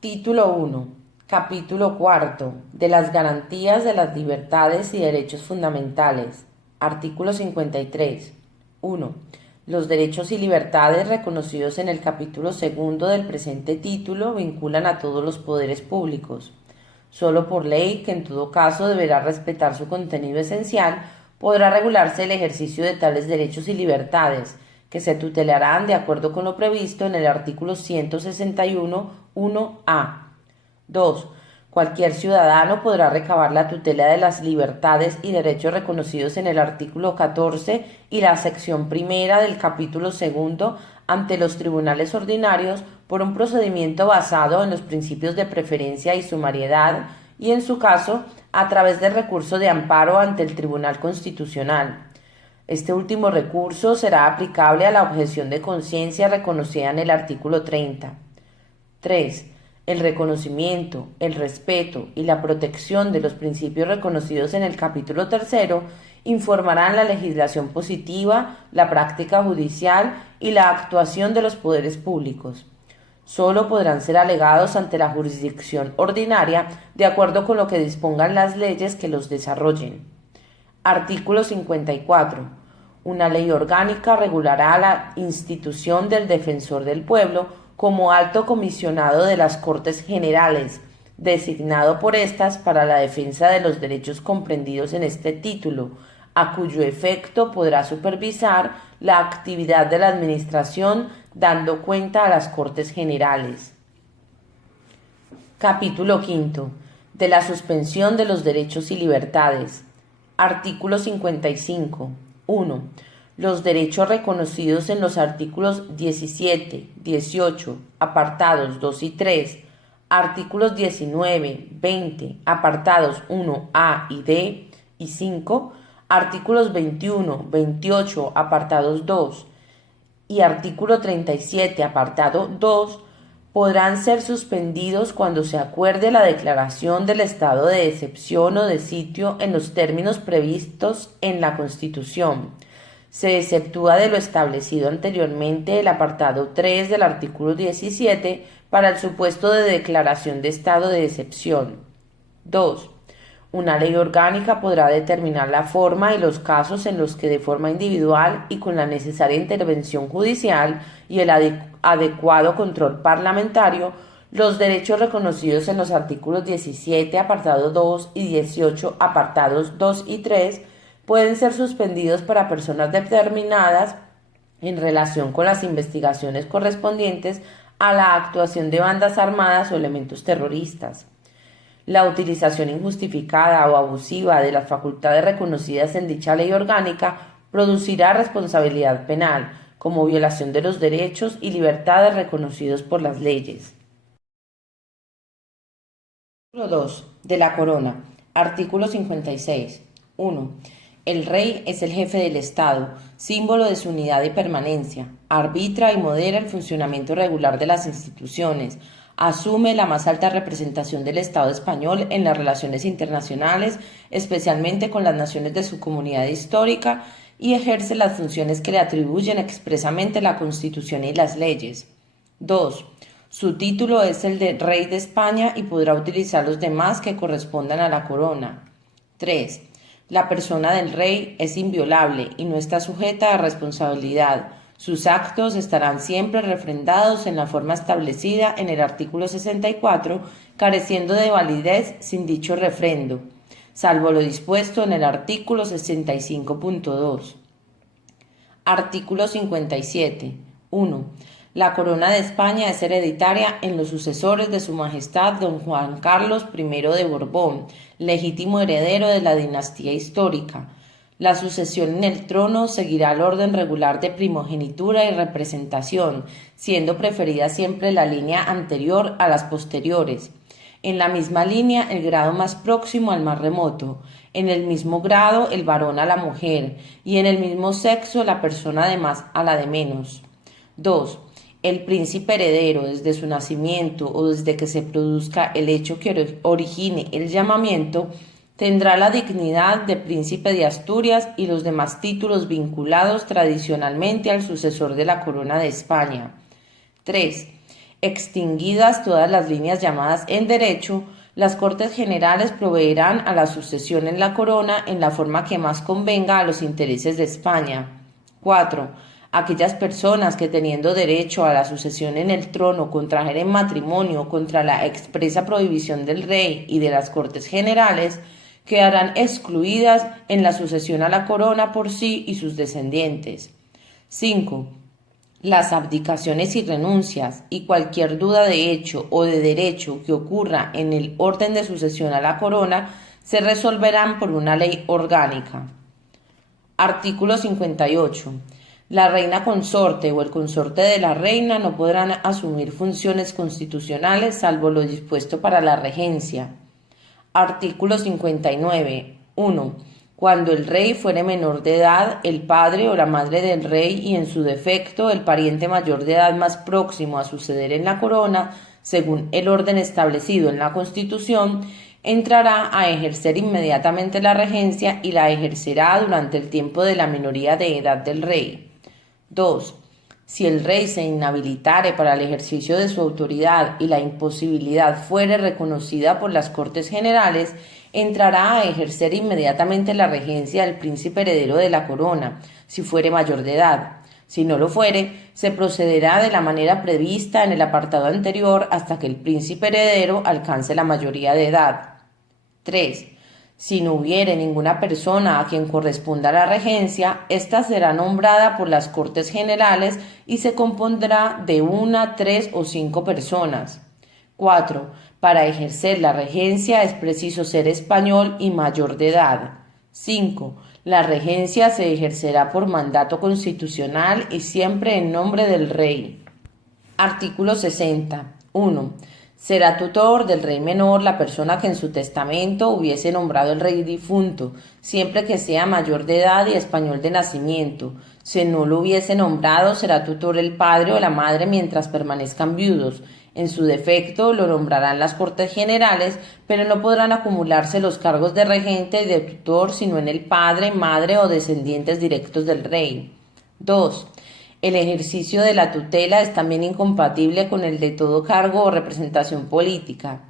Título 1. Capítulo cuarto. De las garantías de las libertades y derechos fundamentales. Artículo 53. 1. Los derechos y libertades reconocidos en el capítulo segundo del presente título vinculan a todos los poderes públicos. Solo por ley, que en todo caso deberá respetar su contenido esencial, podrá regularse el ejercicio de tales derechos y libertades, que se tutelarán de acuerdo con lo previsto en el artículo 161, 1A. 2. Cualquier ciudadano podrá recabar la tutela de las libertades y derechos reconocidos en el artículo 14 y la sección primera del capítulo segundo ante los tribunales ordinarios por un procedimiento basado en los principios de preferencia y sumariedad y, en su caso, a través del recurso de amparo ante el Tribunal Constitucional. Este último recurso será aplicable a la objeción de conciencia reconocida en el artículo 30. 3. El reconocimiento, el respeto y la protección de los principios reconocidos en el capítulo tercero informarán la legislación positiva, la práctica judicial y la actuación de los poderes públicos. Solo podrán ser alegados ante la jurisdicción ordinaria de acuerdo con lo que dispongan las leyes que los desarrollen. Artículo 54. Una ley orgánica regulará la institución del Defensor del Pueblo como alto comisionado de las Cortes Generales, designado por éstas para la defensa de los derechos comprendidos en este título, a cuyo efecto podrá supervisar la actividad de la Administración dando cuenta a las Cortes Generales. Capítulo quinto. De la suspensión de los derechos y libertades. Artículo 55. 1. Los derechos reconocidos en los artículos 17, 18, apartados 2 y 3, artículos 19, 20, apartados 1A y D y 5, artículos 21, 28, apartados 2 y artículo 37, apartado 2, podrán ser suspendidos cuando se acuerde la declaración del estado de excepción o de sitio en los términos previstos en la Constitución. Se exceptúa de lo establecido anteriormente el apartado 3 del artículo 17 para el supuesto de declaración de estado de excepción. 2. Una ley orgánica podrá determinar la forma y los casos en los que de forma individual y con la necesaria intervención judicial y el adecuado control parlamentario, los derechos reconocidos en los artículos 17, apartado 2 y 18, apartados 2 y 3, pueden ser suspendidos para personas determinadas en relación con las investigaciones correspondientes a la actuación de bandas armadas o elementos terroristas. La utilización injustificada o abusiva de las facultades reconocidas en dicha ley orgánica producirá responsabilidad penal, como violación de los derechos y libertades reconocidos por las leyes. Artículo 2. De la Corona. Artículo 56. 1. El rey es el jefe del Estado, símbolo de su unidad y permanencia, arbitra y modera el funcionamiento regular de las instituciones, asume la más alta representación del Estado español en las relaciones internacionales, especialmente con las naciones de su comunidad histórica, y ejerce las funciones que le atribuyen expresamente la Constitución y las leyes. 2. Su título es el de Rey de España y podrá utilizar los demás que correspondan a la corona. 3. La persona del rey es inviolable y no está sujeta a responsabilidad. Sus actos estarán siempre refrendados en la forma establecida en el artículo 64, careciendo de validez sin dicho refrendo, salvo lo dispuesto en el artículo 65.2. Artículo 57. 1. La corona de España es hereditaria en los sucesores de su majestad don Juan Carlos I de Borbón, legítimo heredero de la dinastía histórica. La sucesión en el trono seguirá el orden regular de primogenitura y representación, siendo preferida siempre la línea anterior a las posteriores. En la misma línea el grado más próximo al más remoto, en el mismo grado el varón a la mujer, y en el mismo sexo la persona de más a la de menos. 2. El príncipe heredero, desde su nacimiento o desde que se produzca el hecho que origine el llamamiento, tendrá la dignidad de príncipe de Asturias y los demás títulos vinculados tradicionalmente al sucesor de la corona de España. 3. Extinguidas todas las líneas llamadas en derecho, las Cortes Generales proveerán a la sucesión en la corona en la forma que más convenga a los intereses de España. 4. Aquellas personas que teniendo derecho a la sucesión en el trono contrajeren matrimonio contra la expresa prohibición del rey y de las Cortes Generales, quedarán excluidas en la sucesión a la corona por sí y sus descendientes. 5. Las abdicaciones y renuncias y cualquier duda de hecho o de derecho que ocurra en el orden de sucesión a la corona se resolverán por una ley orgánica. Artículo 58. La reina consorte o el consorte de la reina no podrán asumir funciones constitucionales salvo lo dispuesto para la regencia. Artículo 59. 1. Cuando el rey fuere menor de edad, el padre o la madre del rey y en su defecto el pariente mayor de edad más próximo a suceder en la corona, según el orden establecido en la Constitución, entrará a ejercer inmediatamente la regencia y la ejercerá durante el tiempo de la minoría de edad del rey. 2. Si el rey se inhabilitare para el ejercicio de su autoridad y la imposibilidad fuere reconocida por las Cortes Generales, entrará a ejercer inmediatamente la regencia del príncipe heredero de la corona, si fuere mayor de edad. Si no lo fuere, se procederá de la manera prevista en el apartado anterior hasta que el príncipe heredero alcance la mayoría de edad. 3. Si no hubiere ninguna persona a quien corresponda la regencia, ésta será nombrada por las Cortes Generales y se compondrá de 1, 3 o 5 personas. 4. Para ejercer la regencia es preciso ser español y mayor de edad. 5. La regencia se ejercerá por mandato constitucional y siempre en nombre del rey. Artículo 60. 1. Será tutor del rey menor la persona que en su testamento hubiese nombrado el rey difunto, siempre que sea mayor de edad y español de nacimiento. Si no lo hubiese nombrado, será tutor el padre o la madre mientras permanezcan viudos. En su defecto, lo nombrarán las Cortes Generales, pero no podrán acumularse los cargos de regente y de tutor sino en el padre, madre o descendientes directos del rey. 2. El ejercicio de la tutela es también incompatible con el de todo cargo o representación política.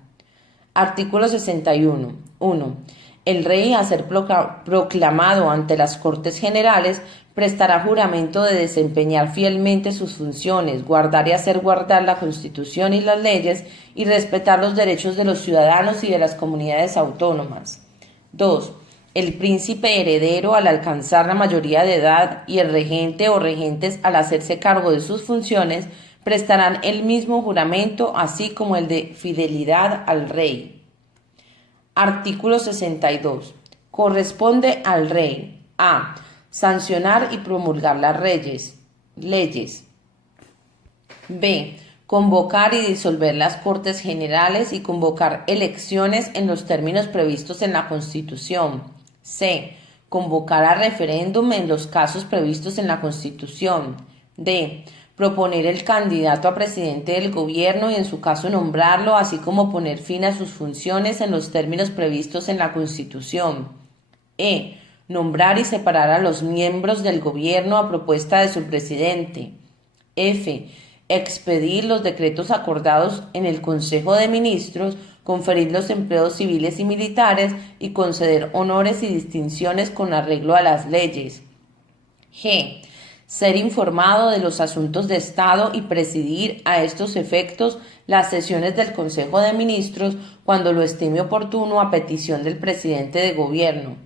Artículo 61. 1. El rey, a ser proclamado ante las Cortes Generales, prestará juramento de desempeñar fielmente sus funciones, guardar y hacer guardar la Constitución y las leyes, y respetar los derechos de los ciudadanos y de las comunidades autónomas. 2. El príncipe heredero, al alcanzar la mayoría de edad, y el regente o regentes, al hacerse cargo de sus funciones, prestarán el mismo juramento, así como el de fidelidad al rey. Artículo 62. Corresponde al rey: a. Sancionar y promulgar las leyes. B. Convocar y disolver las Cortes Generales y convocar elecciones en los términos previstos en la Constitución. C. Convocar a referéndum en los casos previstos en la Constitución. D. Proponer el candidato a presidente del gobierno y en su caso nombrarlo, así como poner fin a sus funciones en los términos previstos en la Constitución. E. Nombrar y separar a los miembros del gobierno a propuesta de su presidente. F. Expedir los decretos acordados en el Consejo de Ministros, conferir los empleos civiles y militares y conceder honores y distinciones con arreglo a las leyes. G. Ser informado de los asuntos de Estado y presidir a estos efectos las sesiones del Consejo de Ministros cuando lo estime oportuno a petición del presidente de gobierno.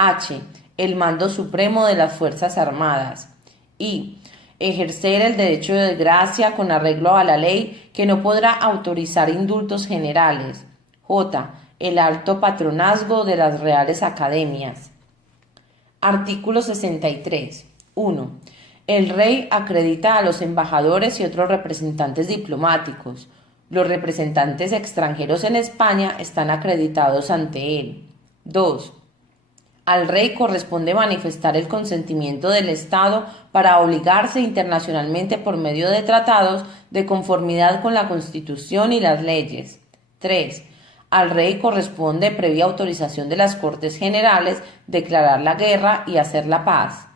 H. El mando supremo de las Fuerzas Armadas. I. Ejercer el derecho de gracia con arreglo a la ley, que no podrá autorizar indultos generales. J. El alto patronazgo de las reales academias. Artículo 63. 1. El rey acredita a los embajadores y otros representantes diplomáticos. Los representantes extranjeros en España están acreditados ante él. 2. Al rey corresponde manifestar el consentimiento del Estado para obligarse internacionalmente por medio de tratados de conformidad con la Constitución y las leyes. 3. Al rey corresponde, previa autorización de las Cortes Generales, declarar la guerra y hacer la paz.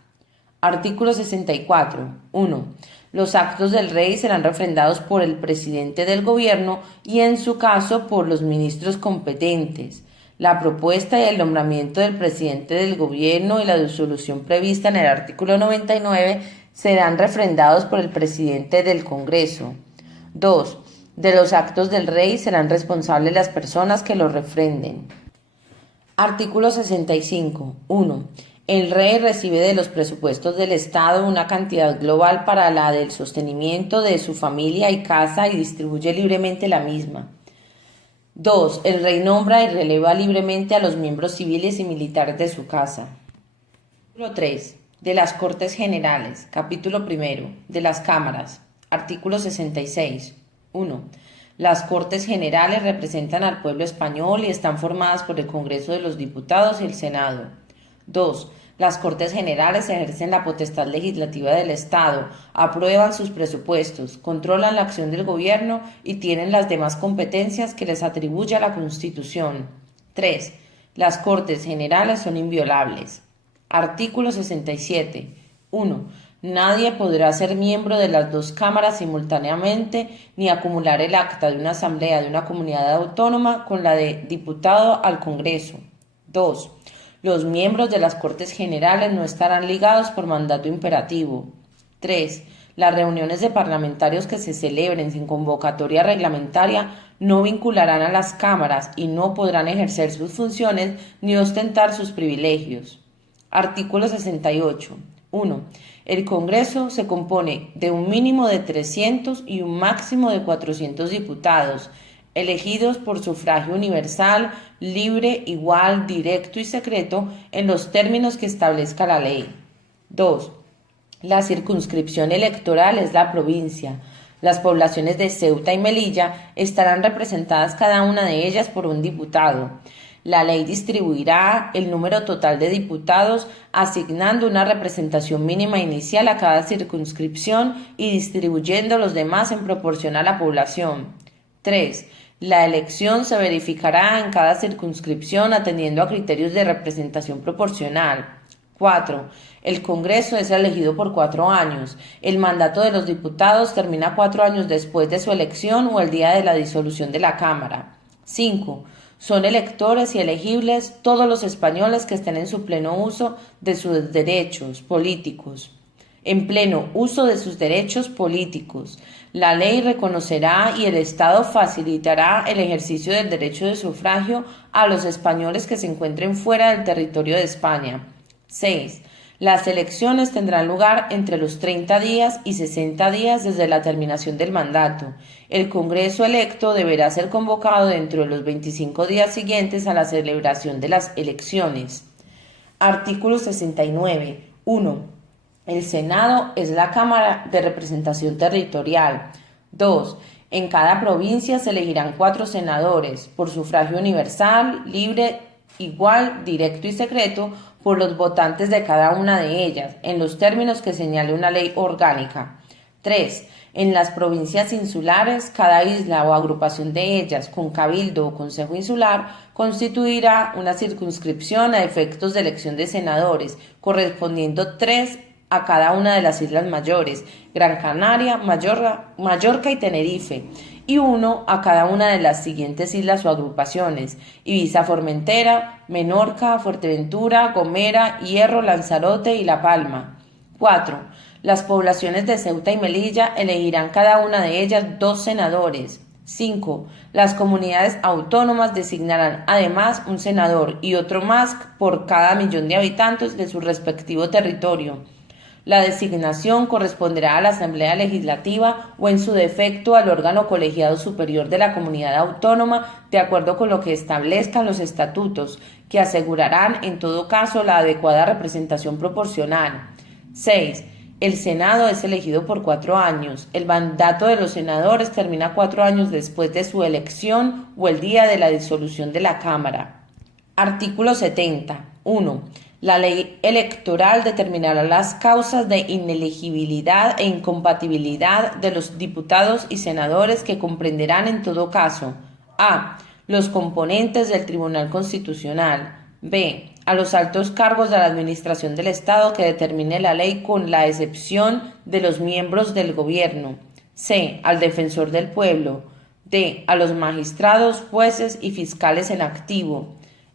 Artículo 64. 1. Los actos del rey serán refrendados por el presidente del gobierno y en su caso por los ministros competentes. La propuesta y el nombramiento del presidente del gobierno y la disolución prevista en el artículo 99 serán refrendados por el presidente del Congreso. 2. De los actos del rey serán responsables las personas que los refrenden. Artículo 65. 1. El rey recibe de los presupuestos del Estado una cantidad global para la del sostenimiento de su familia y casa y distribuye libremente la misma. 2. El rey nombra y releva libremente a los miembros civiles y militares de su casa. Artículo 3. De las Cortes Generales. Capítulo 1. De las Cámaras. Artículo 66. 1. Las Cortes Generales representan al pueblo español y están formadas por el Congreso de los Diputados y el Senado. 2. Las Cortes Generales ejercen la potestad legislativa del Estado, aprueban sus presupuestos, controlan la acción del gobierno y tienen las demás competencias que les atribuye la Constitución. 3. Las Cortes Generales son inviolables. Artículo 67. 1. Nadie podrá ser miembro de las dos cámaras simultáneamente ni acumular el acta de una asamblea de una comunidad autónoma con la de diputado al Congreso. 2. Los miembros de las Cortes Generales no estarán ligados por mandato imperativo. 3. Las reuniones de parlamentarios que se celebren sin convocatoria reglamentaria no vincularán a las cámaras y no podrán ejercer sus funciones ni ostentar sus privilegios. Artículo 68. 1. El Congreso se compone de un mínimo de 300 y un máximo de 400 diputados, elegidos por sufragio universal, libre, igual, directo y secreto en los términos que establezca la ley. 2. La circunscripción electoral es la provincia. Las poblaciones de Ceuta y Melilla estarán representadas cada una de ellas por un diputado. La ley distribuirá el número total de diputados, asignando una representación mínima inicial a cada circunscripción y distribuyendo los demás en proporción a la población. 3. La elección se verificará en cada circunscripción atendiendo a criterios de representación proporcional. 4. El Congreso es elegido por 4 años. El mandato de los diputados termina 4 años después de su elección o el día de la disolución de la Cámara. 5. Son electores y elegibles todos los españoles que estén en su pleno uso de sus derechos políticos. En pleno uso de sus derechos políticos. La ley reconocerá y el Estado facilitará el ejercicio del derecho de sufragio a los españoles que se encuentren fuera del territorio de España. 6. Las elecciones tendrán lugar entre los 30 días y 60 días desde la terminación del mandato. El Congreso electo deberá ser convocado dentro de los 25 días siguientes a la celebración de las elecciones. Artículo 69. 1. El Senado es la Cámara de Representación Territorial. 2. En cada provincia se elegirán 4 senadores, por sufragio universal, libre, igual, directo y secreto, por los votantes de cada una de ellas, en los términos que señale una ley orgánica. 3. En las provincias insulares, cada isla o agrupación de ellas, con cabildo o consejo insular, constituirá una circunscripción a efectos de elección de senadores, correspondiendo 3 a cada una de las islas mayores, Gran Canaria, Mallorca y Tenerife, y 1 a cada una de las siguientes islas o agrupaciones: Ibiza, Formentera, Menorca, Fuerteventura, Gomera, Hierro, Lanzarote y La Palma. 4. Las poblaciones de Ceuta y Melilla elegirán cada una de ellas 2 senadores. 5. Las comunidades autónomas designarán además un senador y otro más por cada millón de habitantes de su respectivo territorio. La designación corresponderá a la Asamblea Legislativa o en su defecto al órgano colegiado superior de la comunidad autónoma, de acuerdo con lo que establezcan los estatutos, que asegurarán en todo caso la adecuada representación proporcional. 6. El Senado es elegido por 4 años. El mandato de los senadores termina 4 años después de su elección o el día de la disolución de la Cámara. Artículo 70. 1. La ley electoral determinará las causas de inelegibilidad e incompatibilidad de los diputados y senadores, que comprenderán en todo caso: a. Los componentes del Tribunal Constitucional. B. A los altos cargos de la administración del Estado que determine la ley con la excepción de los miembros del gobierno. C. Al defensor del pueblo. D. A los magistrados, jueces y fiscales en activo.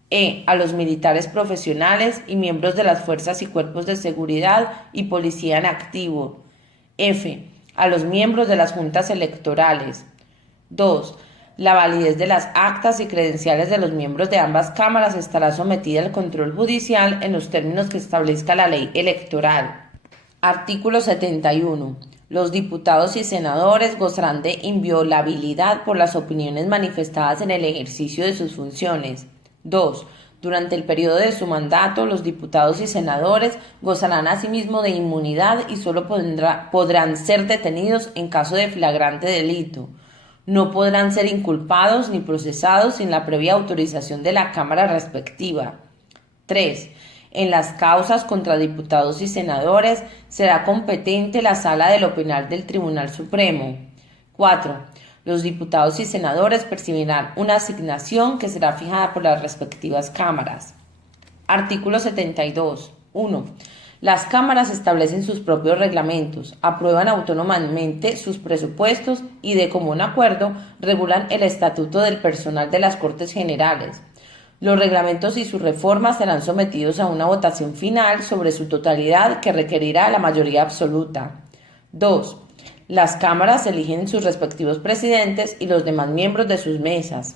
E. A los militares profesionales y miembros de las fuerzas y cuerpos de seguridad y policía en activo. F. A los miembros de las juntas electorales. 2. La validez de las actas y credenciales de los miembros de ambas cámaras estará sometida al control judicial en los términos que establezca la ley electoral. Artículo 71. Los diputados y senadores gozarán de inviolabilidad por las opiniones manifestadas en el ejercicio de sus funciones. 2. Durante el periodo de su mandato, los diputados y senadores gozarán asimismo de inmunidad y solo podrán ser detenidos en caso de flagrante delito. No podrán ser inculpados ni procesados sin la previa autorización de la Cámara respectiva. 3. En las causas contra diputados y senadores será competente la Sala de lo Penal del Tribunal Supremo. 4. Los diputados y senadores percibirán una asignación que será fijada por las respectivas cámaras. Artículo 72. 1. Las cámaras establecen sus propios reglamentos, aprueban autónomamente sus presupuestos y, de común acuerdo, regulan el estatuto del personal de las Cortes Generales. Los reglamentos y sus reformas serán sometidos a una votación final sobre su totalidad que requerirá la mayoría absoluta. 2. Las cámaras eligen sus respectivos presidentes y los demás miembros de sus mesas.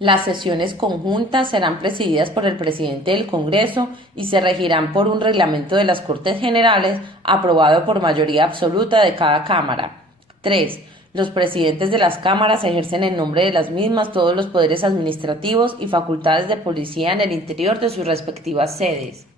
Las sesiones conjuntas serán presididas por el presidente del Congreso y se regirán por un reglamento de las Cortes Generales aprobado por mayoría absoluta de cada cámara. 3. Los presidentes de las cámaras ejercen en nombre de las mismas todos los poderes administrativos y facultades de policía en el interior de sus respectivas sedes.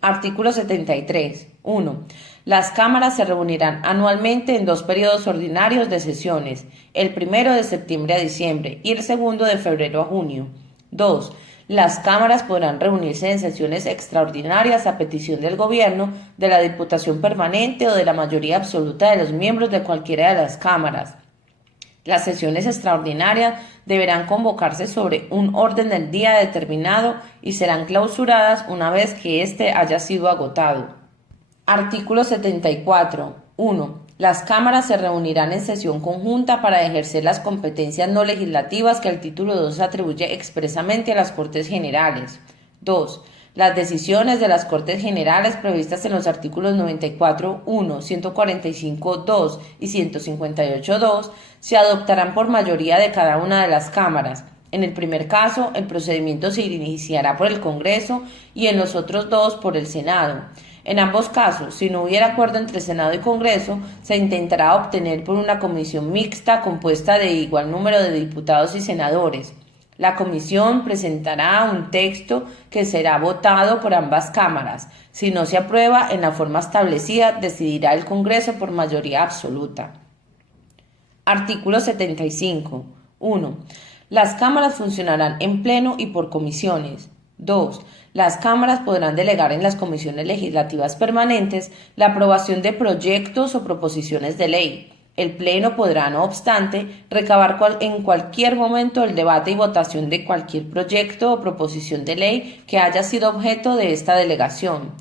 Artículo 73. 1. Las cámaras se reunirán anualmente en 2 periodos ordinarios de sesiones, el primero de septiembre a diciembre y el segundo de febrero a junio. 2. Las cámaras podrán reunirse en sesiones extraordinarias a petición del Gobierno, de la Diputación Permanente o de la mayoría absoluta de los miembros de cualquiera de las cámaras. Las sesiones extraordinarias deberán convocarse sobre un orden del día determinado y serán clausuradas una vez que éste haya sido agotado. Artículo 74. 1. Las cámaras se reunirán en sesión conjunta para ejercer las competencias no legislativas que el título 2 atribuye expresamente a las Cortes Generales. 2. Las decisiones de las Cortes Generales previstas en los artículos 94.1, 145.2 y 158.2 se adoptarán por mayoría de cada una de las cámaras. En el primer caso, el procedimiento se iniciará por el Congreso y en los otros 2 por el Senado. En ambos casos, si no hubiera acuerdo entre Senado y Congreso, se intentará obtener por una comisión mixta compuesta de igual número de diputados y senadores. La comisión presentará un texto que será votado por ambas cámaras. Si no se aprueba en la forma establecida, decidirá el Congreso por mayoría absoluta. Artículo 75. 1. Las cámaras funcionarán en pleno y por comisiones. 2. Las cámaras podrán delegar en las comisiones legislativas permanentes la aprobación de proyectos o proposiciones de ley. El Pleno podrá, no obstante, recabar en cualquier momento el debate y votación de cualquier proyecto o proposición de ley que haya sido objeto de esta delegación.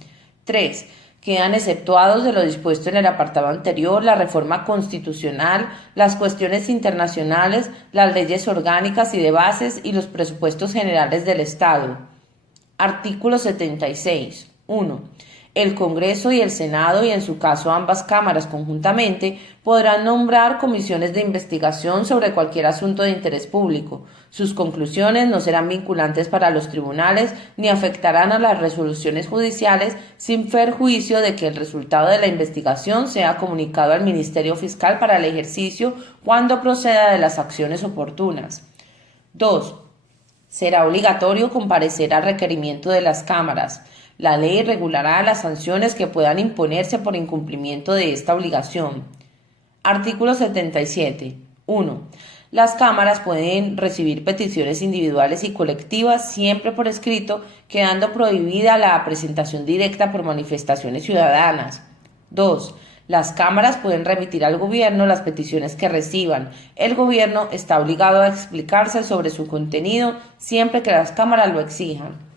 3. Quedan exceptuados de lo dispuesto en el apartado anterior la reforma constitucional, las cuestiones internacionales, las leyes orgánicas y de bases y los presupuestos generales del Estado. Artículo 76. 1. El Congreso y el Senado, y en su caso ambas cámaras conjuntamente, podrán nombrar comisiones de investigación sobre cualquier asunto de interés público. Sus conclusiones no serán vinculantes para los tribunales ni afectarán a las resoluciones judiciales sin perjuicio de que el resultado de la investigación sea comunicado al Ministerio Fiscal para el ejercicio cuando proceda de las acciones oportunas. 2. Será obligatorio comparecer al requerimiento de las cámaras. La ley regulará las sanciones que puedan imponerse por incumplimiento de esta obligación. Artículo 77. 1. Las cámaras pueden recibir peticiones individuales y colectivas siempre por escrito, quedando prohibida la presentación directa por manifestaciones ciudadanas. 2. Las cámaras pueden remitir al gobierno las peticiones que reciban. El gobierno está obligado a explicarse sobre su contenido siempre que las cámaras lo exijan.